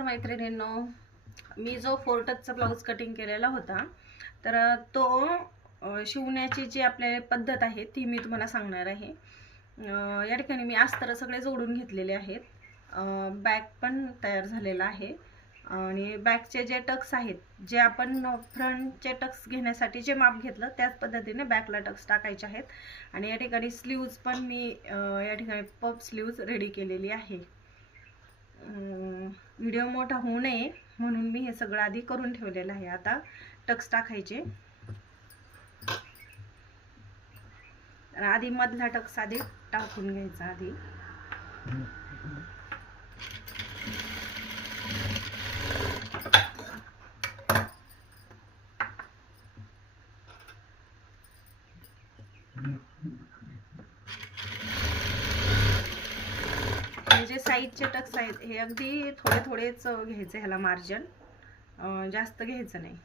नमस्कार मैत्रिणींनो, मी जो 4 टक्सचा ब्लाऊज कटिंग केलेला होता तर तो शिवण्याची जी आपल्या पद्धत आहे ती मी तुम्हाला सांगणार आहे। या ठिकाणी मी अस्तर सगळे जोडून घेतलेले आहेत, बॅक पण तयार झालेला आहे आणि बॅकचे जे टक्स आहेत जे आपण फ्रंटचे टक्स घेण्यासाठी जे माप घेतलं त्याच पद्धतीने बॅकला टक्स टाकायचे आहेत। आणि या ठिकाणी स्लीव्ज पण मी या ठिकाणी पफ स्लीव्ज रेडी केलेली आहे। व्हिडिओ मोठा होऊ नये म्हणून मी हे सगळं आधी करून ठेवलेलं आहे। आता टक्स टाकायचे, आधी मधला टक्स आधी टाकून घ्यायचा आधी। जे साईडचे टक्स आहेत हे अगदी थोडे थोडेच घ्यायचे, ह्याला मार्जिन जास्त घ्यायचं नाही।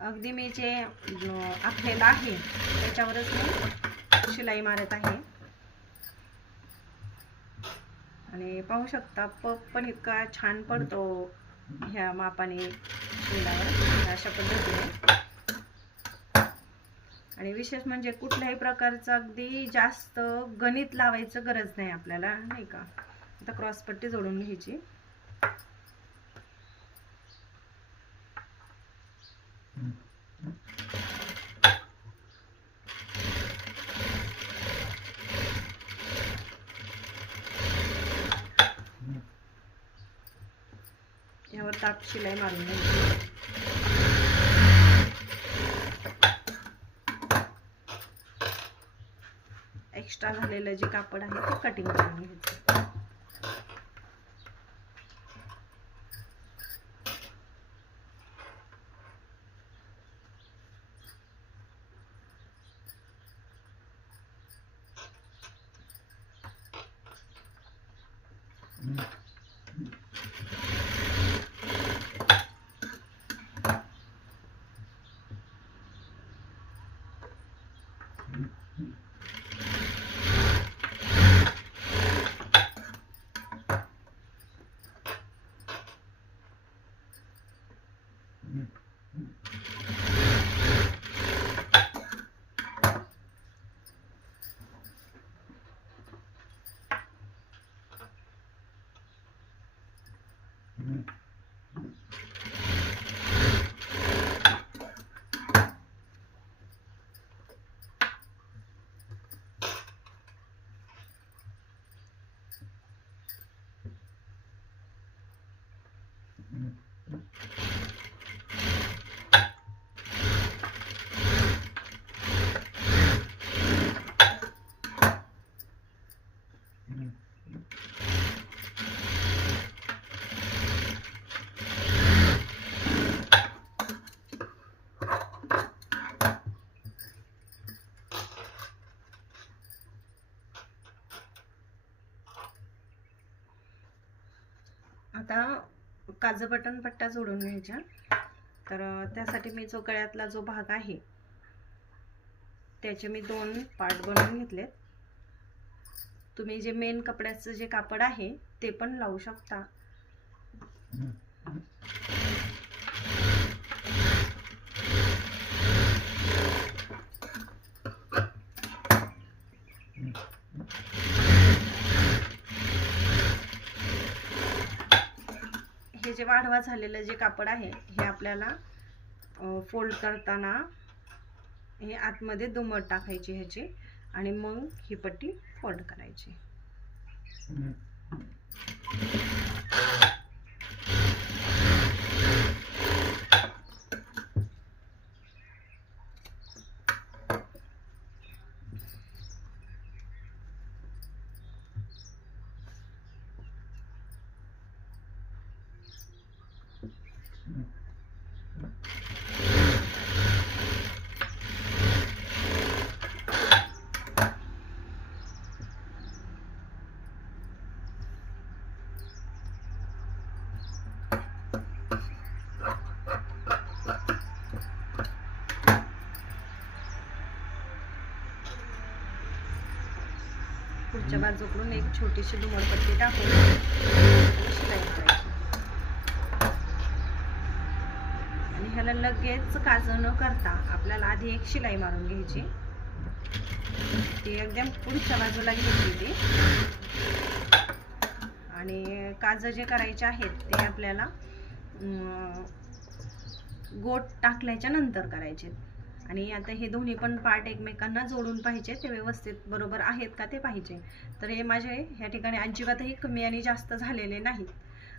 अगदी मी जे आखलेलं आहे त्याच्यावरच मी शिलाई मारत आहे आणि पाहू शकता पफ पण इतका छान पडतो ह्या मापाने शिवल्यावर, अशा पद्धतीने। आणि विशेष म्हणजे कुठल्याही प्रकारचं अगदी जास्त गणित लावायचं गरज नाही आपल्याला, नाही का। आता क्रॉस पट्टी जोडून घ्यायची। यावर ताप शिलाई मारून घ्यायची। एक्स्ट्रा झालेलं जे कापड आहे ते कटिंग करून घ्यायचं। आता काजू बटन पट्ट्या जोडून घ्यायच्या। तर त्यासाठी मी जो गळ्यातला जो भाग आहे त्याचे मी 2 पार्ट बनवून घेतलेत। तुम्ही जे मेन कपड्याचं जे कापड आहे ते पण लावू शकता। हे जे वाढवा झालेलं जे कापड आहे हे आपल्याला फोल्ड करताना हे आतमध्ये दुमड टाकायची ह्याची आणि मग ही पट्टी फोल्ड करायची। बाजूकडून एक छोटीशी दुमडपट्टी टाकून शिलाई करायची आणि ह्याला लगेच काज न करता आपल्याला आधी एक शिलाई मारून घ्यायची. ती एकदम पुढच्या बाजूला घ्यायची ती आणि काज जे करायचे आहेत ते आपल्याला गोट टाकल्याच्या नंतर करायचे. आणि आता हे दोन्ही पण पार्ट एकमेकांना जोडून पाहिजे, ते व्यवस्थित बरोबर आहेत का ते पाहिजे. तर हे माझे ह्या ठिकाणी अजिबातही कमी आणि जास्त झालेले नाहीत.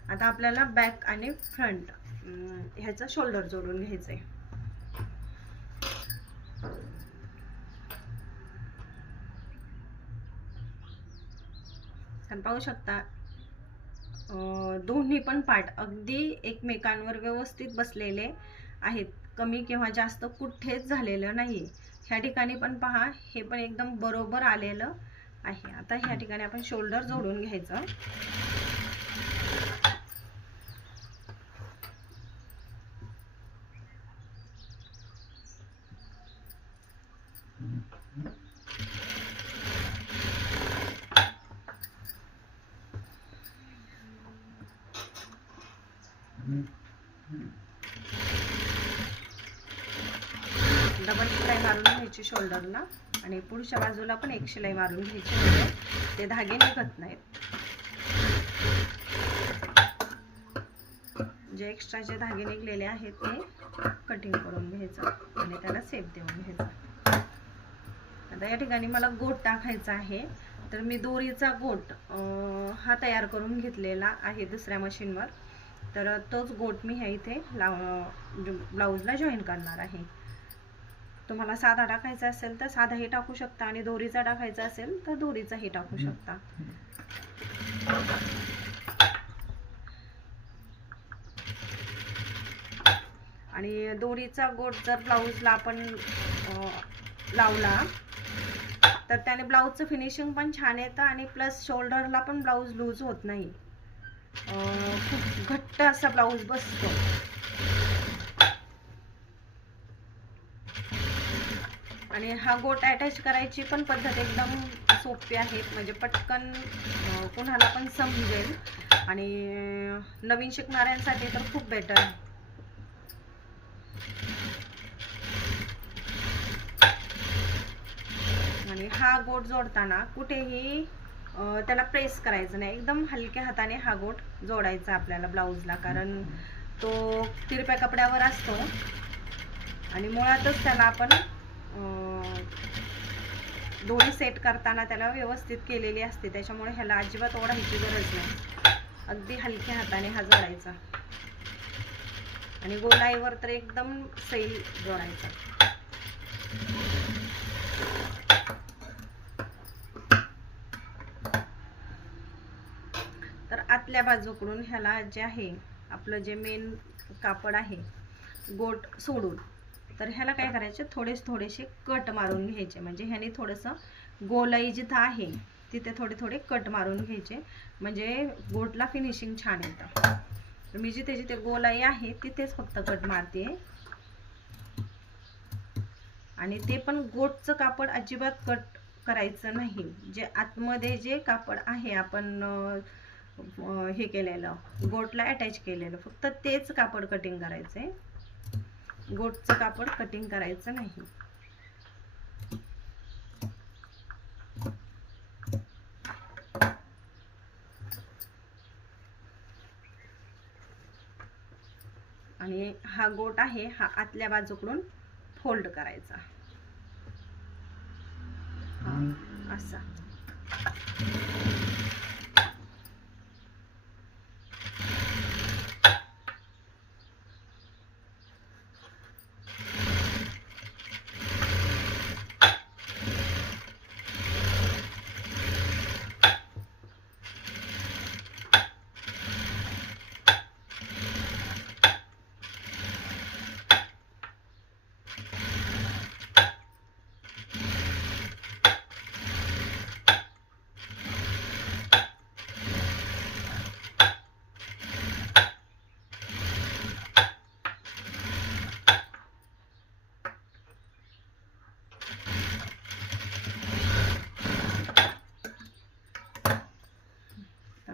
आता आपल्याला बॅक आणि फ्रंट ह्याचं शोल्डर जोडून घ्यायचं आहे. आपण पाहू शकता दोन्ही पण पार्ट अगदी एकमेकांवर व्यवस्थित बसलेले आहेत, कमी किंवा जास्त कुठेच झालेलं नाही. ह्या ठिकाणी पण पहा, हे पण एकदम बरोबर आलेलं आहे. आता ह्या ठिकाणी आपण शोल्डर जोडून घ्यायचं. डबल शिलाई मारून घ्यायची शोल्डरला आणि पुढच्या बाजूला पण एक शिलाई मारून घ्यायची, म्हणजे ते धागे निघत नाहीत. जे एक्स्ट्राचे धागे निघलेले आहेत ते कटिंग करून घ्यायचं आणि त्याला सेप देऊन घ्यायचं. आता या ठिकाणी मला गोट टाकायचा आहे, तर मी दोरीचा गोट हा तयार करून घेतलेला आहे दुसऱ्या मशीनवर. तर तोच गोट मी ह्या इथे ब्लाऊजला जॉईन करणार आहे. तुम्हाला साधा टाकायचा असेल तर साधाही टाकू शकता आणि दोरीचा टाकायचा असेल तर दोरीचाही टाकू शकता. आणि दोरीचा गोट जर ब्लाऊजला आपण लावला तर त्याने ब्लाऊजचं फिनिशिंग पण छान येतं आणि प्लस शोल्डरला पण ब्लाऊज लूज होत नाही, खूप घट्ट असा ब्लाऊज बसतो. आणि हा गोट अटॅच करायची पण पद्धत एकदम सोपी आहे, म्हणजे पटकन कोणाला पण समजेल आणि नवीन शिकणाऱ्यांसाठी तर खूप बेटर आहे. आणि हा गोट जोडताना कुठेही त्याला प्रेस करायचं नाही, एकदम हलक्या हाताने हा गोट जोडायचा आपल्याला ब्लाऊजला, कारण तो तिरप्या कपड्यावर असतो आणि मुळातच त्याला आपण दोरी सेट करताना त्याला व्यवस्थित केलेली असते, त्याच्यामुळे ह्याला अजिबात ओढायची गरज नाही. अगदी हलक्या हाताने हा जोडायचा आणि गोलाईवर तर एकदम सैल जोडायचा. तर आतल्या बाजूकडून ह्याला जे आहे आपलं जे मेन कापड आहे गोट सोडून, तर ह्याला काय करायचे, थोडेसे कट मारून घ्यायचे. म्हणजे ह्याने थोडंसं गोलाई जिथं आहे तिथे थोडे कट मारून घ्यायचे, म्हणजे गोटला फिनिशिंग छान येतं. तर मी जिथे गोलाई आहे तिथेच फक्त कट मारते. आणि ते पण गोटचं कापड अजिबात कट करायचं नाही. जे आतमध्ये जे कापड आहे आपण हे केलेलं, गोटला अटॅच केलेलं, फक्त तेच कापड कटिंग करायचंय, गोटचं कापड कटिंग करायचं नाही. आणि हा गोट आहे हा आतल्या बाजूकडून फोल्ड करायचा असा.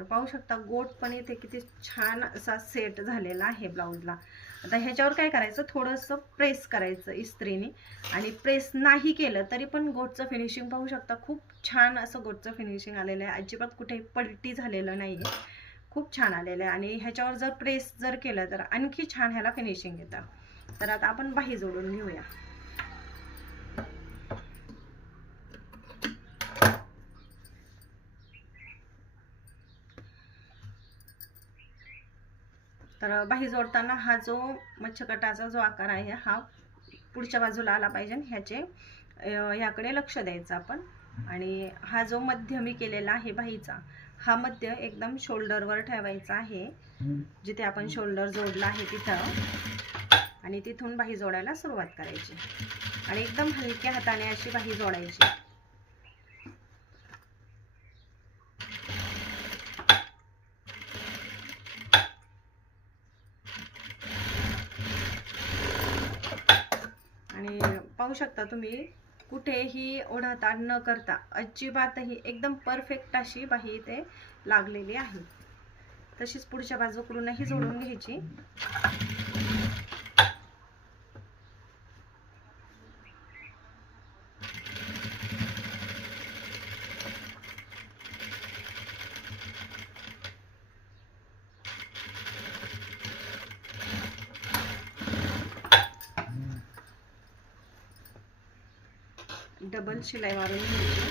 तर पाहू शकता गोट पण इथे किती छान असा सेट झालेला आहे ब्लाऊजला. आता ह्याच्यावर काय करायचं, थोडंसं प्रेस करायचं इस्त्रीने, आणि प्रेस नाही केलं तरी पण गोटचं फिनिशिंग पाहू शकता. खूप छान असं गोटचं फिनिशिंग आलेलं आहे, अजिबात कुठेही पलटी झालेलं नाही आहे, खूप छान आलेलं आहे. आणि ह्याच्यावर जर प्रेस जर केलं तर आणखी छान ह्याला फिनिशिंग येतं. तर आता आपण बाही जोडून घेऊया. तर बाही जोडताना हा जो मच्छकटाचा जो आकार आहे हा पुढच्या बाजूला आला पाहिजे, ह्याचे ह्याकडे लक्ष द्यायचं आपण. आणि हा जो मध्य मी केलेला आहे बाहीचा, हा मध्य एकदम शोल्डरवर ठेवायचा आहे, जिथे आपण शोल्डर जोडला आहे तिथं, आणि तिथून बाही जोडायला सुरुवात करायची आणि एकदम हलक्या हाताने अशी बाही जोडायची. आणि पाहू शकता तुम्ही कुठेही ओढाताण न करता अजिबातही एकदम परफेक्ट अशी बाही इथे लागलेली आहे. तशीच पुढच्या बाजूकडूनही जोडून घ्यायची. डबल शिलाई मारून घ्यायची.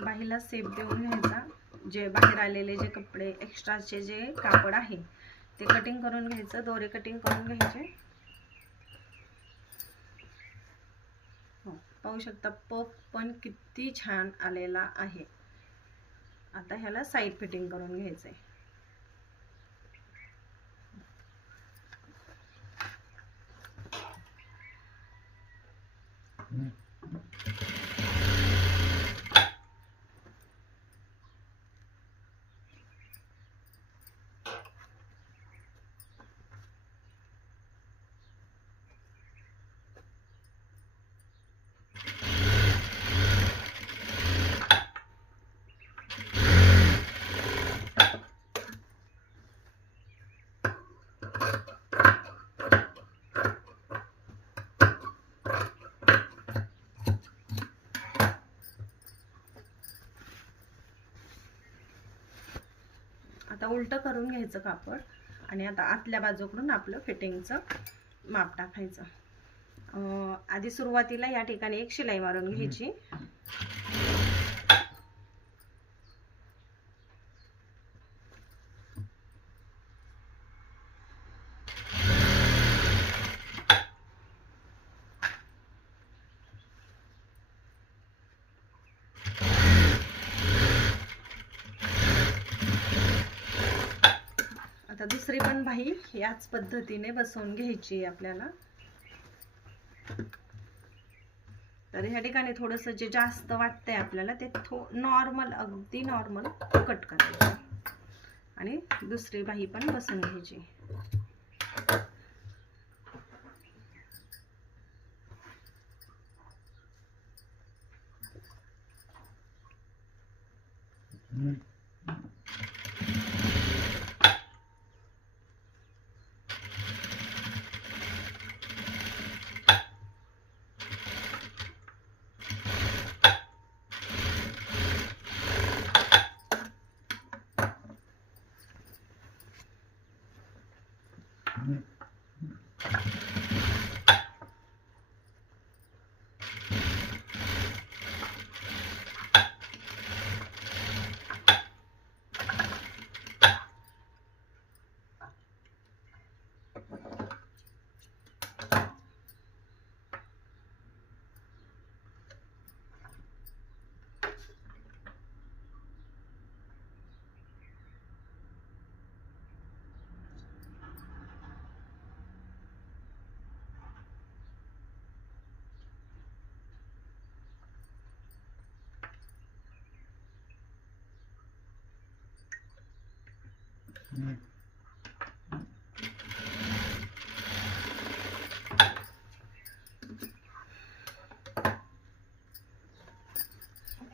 बाहीला सेप देऊन घ्यायचा. जे बाहेर आलेले जे कपडे एक्स्ट्राचे जे कापड आहे ते कटिंग करून घ्यायचं, दोरे कटिंग करून घ्यायचे. हो, पाहू शकता पफ पण किती छान आलेला आहे. आता ह्याला साईड फिटिंग करून घ्यायचंय. आता उलट करून घ्यायचं कापड आणि आता आतल्या बाजूकडून आपलं फिटिंगचं माप टाकायचं. आधी सुरुवातीला या ठिकाणी एक शिलाई मारून घ्यायची. आता दुसरी पण बाही याच पद्धतीने बसवून घ्यायची आपल्याला. तर ह्या ठिकाणी थोडंसं जे जास्त वाटतंय आपल्याला ते नॉर्मल, अगदी नॉर्मल कट करायचं आणि दुसरी बाही पण बसवून घ्यायची.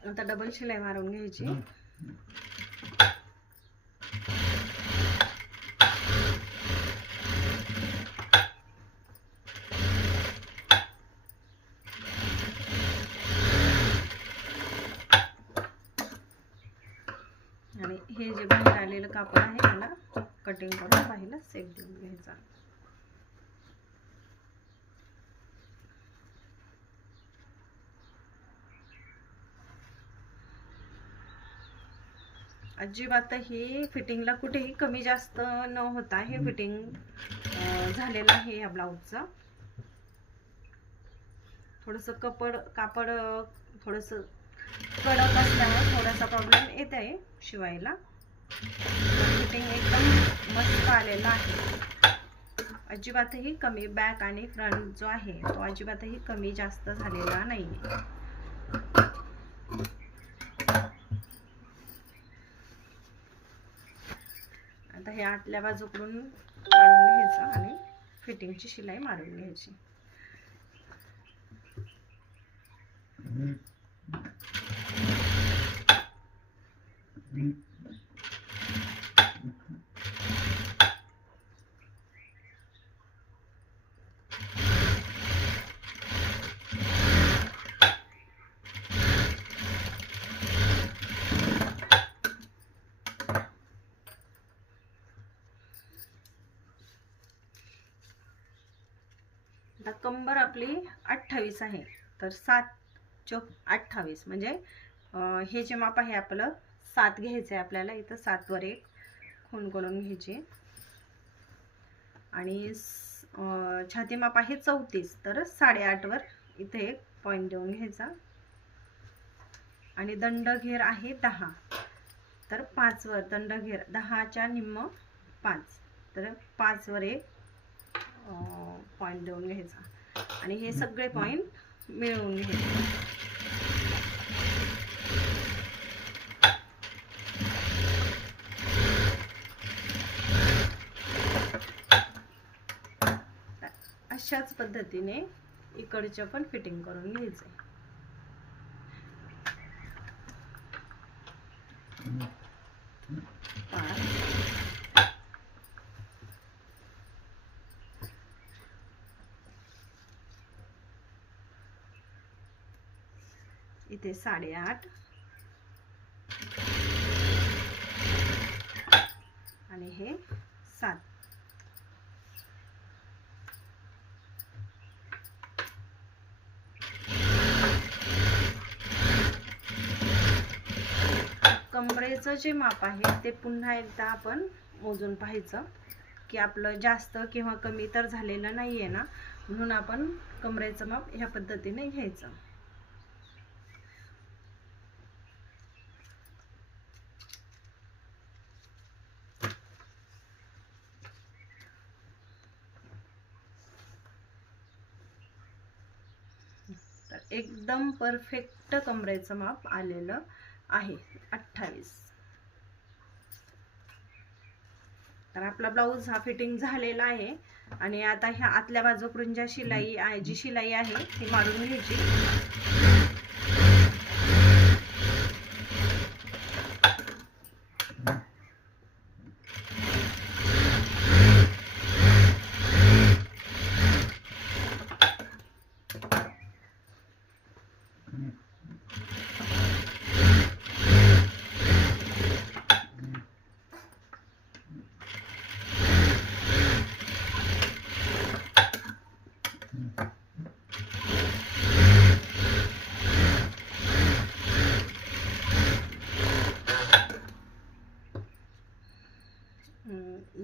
आता डबल शिलाई मारून घ्यायची. आणि हे जे बाहेर आलेलं कापड आहे त्याला कटिंग करून बाहेरला सेट देऊन घ्यायचा. अजिबात हे फिटिंगला कुठेही कमी जास्त न होता हे फिटिंग झालेलं आहे या ब्लाऊजचं. थोडंसं कापड थोडंसं कडक असल्यामुळे थोडासा प्रॉब्लेम येत आहे शिवायला. फिटिंग एकदम मस्त आलेलं आहे. अजिबातही कमी, बॅक आणि फ्रंट जो आहे तो अजिबातही कमी जास्त झालेला नाही. आता हे आतल्या बाजूकडून काढून घ्यायचं आणि फिटिंगची शिलाई मारून घ्यायची. आता कंबर आपली 28 आहे, तर 7 चौक 28 म्हणजे हे जे माप आहे आपलं 7 घ्यायचं आहे आपल्याला. इथं 7 वर एक खूण करून घ्यायची. आणि छाती माप आहे 34, तर 8.5 वर इथे एक पॉइंट देऊन घ्यायचा. आणि दंड घेर आहे 10, तर 5 वर दंड घेर 10च्या निम्म 5, तर 5 वर एक पॉइंट देऊन घ्यायचा. आणि हे सगळे पॉइंट मिळवून घ्यायचे. अशाच पद्धतीने इकडचं पण फिटिंग करून घ्यायचंय. इथे 8.5 आणि हे 7. कमरेचं जे माप आहे ते पुन्हा एकदा आपण मोजून पाहायचं की आपलं जास्त किंवा कमी तर झालेलं नाहीये ना, म्हणून आपण कमरेचं माप ह्या पद्धतीने घ्यायचं. तर एकदम परफेक्ट कमरेचं माप आलेलं आहे 28. तर आपला ब्लाऊज हा फिटिंग झालेला आहे. आणि आता ह्या आतल्या बाजूकडून जी शिलाई आहे ती मारून घ्यायची.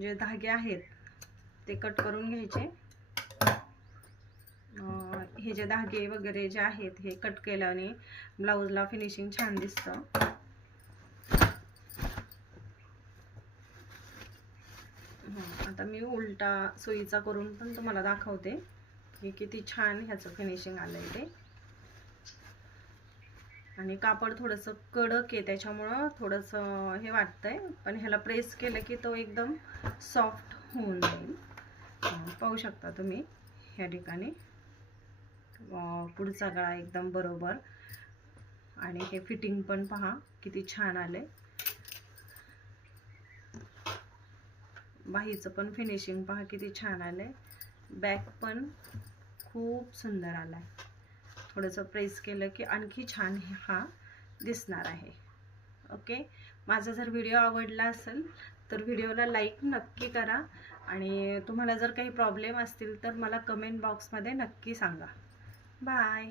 जे धागे आहेत ते कट करून घ्यायचे. हे जे धागे वगैरे जे आहेत हे कट केल्याने ब्लाऊजला फिनिशिंग छान दिसतं. आता मी उलटा सुईचा करून पण तुम्हाला दाखवते की किती छान ह्याचं फिनिशिंग आलंय ते. आणि कापड थोडंसं कडक आहे त्याच्यामुळं थोडंसं हे वाटतंय, पण ह्याला प्रेस केलं की तो एकदम सॉफ्ट होऊन जाईल. पाहू शकता तुम्ही ह्या ठिकाणी पुढचा गळा एकदम बरोबर, आणि हे फिटिंग पण पहा किती छान आले. बाहीचं पण फिनिशिंग पहा किती छान आले. बॅक पण खूप सुंदर आलाय. थोडंसं प्रेस केलं की आणखी छान हा दिसणार आहे. ओके, माझा जर व्हिडिओ आवडला असेल तर व्हिडिओला लाईक नक्की करा, आणि तुम्हाला जर काही प्रॉब्लेम असतील तर मला कमेंट बॉक्समध्ये नक्की सांगा. बाय.